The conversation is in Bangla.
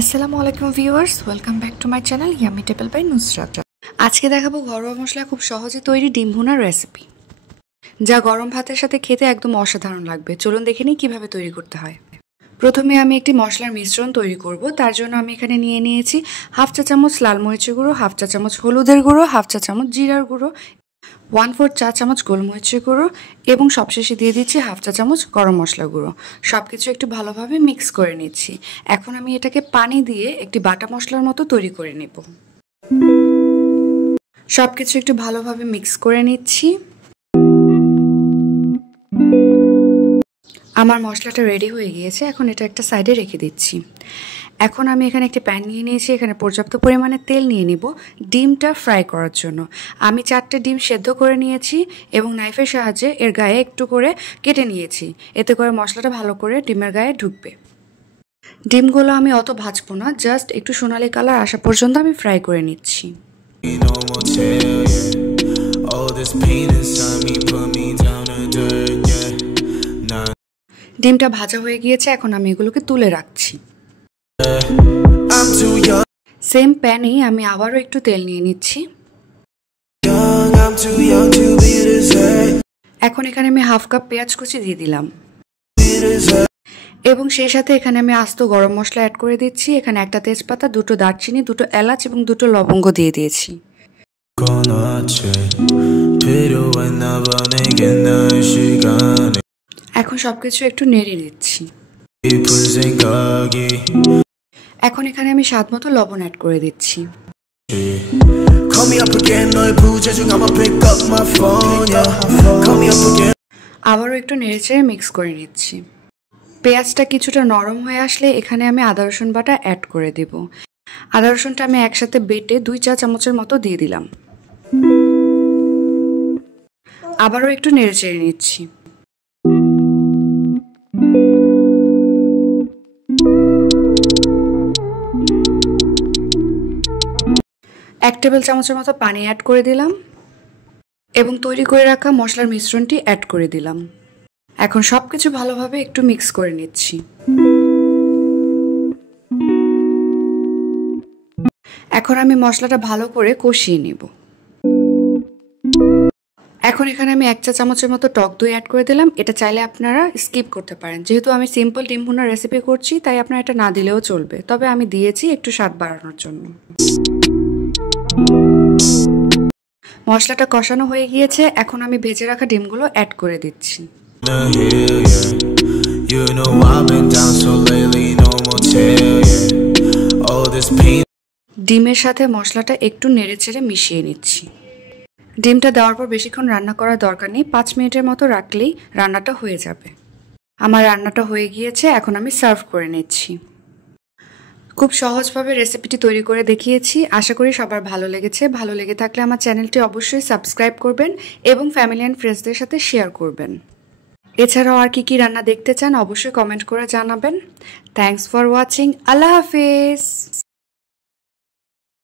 আসসালামু আলাইকুম viewers, welcome back to my channel yummy table by Nusrat. আজকে দেখাবো ঘরোয়া মশলা খুব সহজে তৈরি ডিম ভুনার রেসিপি, যা গরম ভাতের সাথে খেতে একদম অসাধারণ লাগবে। চলুন দেখে নিই কীভাবে তৈরি করতে হয়। প্রথমে আমি একটি মশলার মিশ্রণ তৈরি করব। তার জন্য আমি এখানে নিয়ে নিয়েছি হাফ চা চামচ লাল মরিচের গুঁড়ো, হাফ চা চামচ হলুদের গুঁড়ো, হাফ চা চামচ জিরার গুঁড়ো, 1/4 চা চামচ গোলমরিচের গুঁড়ো এবং সবশেষে দিয়ে দিচ্ছি হাফ চা চামচ গরম মশলা গুঁড়ো। সব কিছু একটু ভালোভাবে মিক্স করে নিচ্ছি। এখন আমি এটাকে পানি দিয়ে একটি বাটা মশলার মতো তৈরি করে নেব। সব কিছু একটু ভালোভাবে মিক্স করে নিচ্ছি। আমার মশলাটা রেডি হয়ে গিয়েছে, এখন এটা একটা সাইডে রেখে দিচ্ছি। এখন আমি এখানে একটি প্যান নিয়ে নিয়েছি, এখানে পর্যাপ্ত পরিমাণে তেল নিয়ে নিব ডিমটা ফ্রাই করার জন্য। আমি 4টে ডিম সেদ্ধ করে নিয়েছি এবং নাইফের সাহায্যে এর গায়ে একটু করে কেটে নিয়েছি, এতে করে মশলাটা ভালো করে ডিমের গায়ে ঢুকবে। ডিমগুলো আমি অত ভাজবো না, জাস্ট একটু সোনালি কালার আসা পর্যন্ত আমি ফ্রাই করে নিচ্ছি। ডিমটা ভাজা হয়ে গিয়েছে, এখন আমি এগুলোকে তুলে রাখছি। সেম প্যানেই আমি আবারও একটু তেল নিয়ে নিচ্ছি। এখন এখানে আমি হাফ কাপ পেঁয়াজ কুচি দিয়ে দিলাম এবং সেই সাথে এখানে আমি আস্ত গরম মশলা অ্যাড করে দিচ্ছি। এখানে একটা তেজপাতা, 2টো দারচিনি, 2টো এলাচ এবং 2টো লবঙ্গ দিয়ে দিয়েছি। এখন সবকিছু একটু নেড়ে দিচ্ছি। এখন এখানে আমি স্বাদ মতো লবণ অ্যাড করে দিচ্ছি। আবারও একটু নেড়েচেড়ে মিক্স করে নিচ্ছি। পেঁয়াজটা কিছুটা নরম হয়ে আসলে এখানে আমি আদা রসুন বাটা অ্যাড করে দেব। আদা রসুনটা আমি একসাথে বেটে 2 চা চামচের মতো দিয়ে দিলাম। আবারও একটু নেড়েচেড়ে নিচ্ছি। এক টেবিল চামচের মতো পানি অ্যাড করে দিলাম এবং তৈরি করে রাখা মশলার মিশ্রণটি অ্যাড করে দিলাম। এখন সব কিছু ভালোভাবে একটু মিক্স করে নিচ্ছি। এখন আমি মশলাটা ভালো করে কষিয়ে নেব। এখন এখানে আমি 1 চা চামচের মতো টক দই অ্যাড করে দিলাম। এটা চাইলে আপনারা স্কিপ করতে পারেন, যেহেতু আমি সিম্পল ডিম ভুনার রেসিপি করছি তাই আপনারা এটা না দিলেও চলবে, তবে আমি দিয়েছি একটু স্বাদ বাড়ানোর জন্য। মশলাটা কষানো হয়ে গিয়েছে, এখন আমি ভেজে রাখা ডিমগুলো অ্যাড করে দিচ্ছি। ডিমের সাথে মশলাটা একটু নেড়েচেড়ে মিশিয়ে নিচ্ছি। ডিমটা দেওয়ার পর বেশিক্ষণ রান্না করার দরকার নেই, 5 মিনিটের মতো রাখলেই রান্নাটা হয়ে যাবে। আমার রান্নাটা হয়ে গিয়েছে, এখন আমি সার্ভ করে নিচ্ছি। খুব সহজভাবে রেসিপিটি তৈরি করে দেখিয়েছি, আশা করি সবার ভালো লেগেছে। ভালো লেগে থাকলে আমার চ্যানেলটি অবশ্যই সাবস্ক্রাইব করবেন এবং ফ্যামিলি অ্যান্ড ফ্রেন্ডসদের সাথে শেয়ার করবেন। এছাড়াও আর কি রান্না দেখতে চান অবশ্যই কমেন্ট করে জানাবেন। Thanks for watching. আল্লাহ হাফেজ।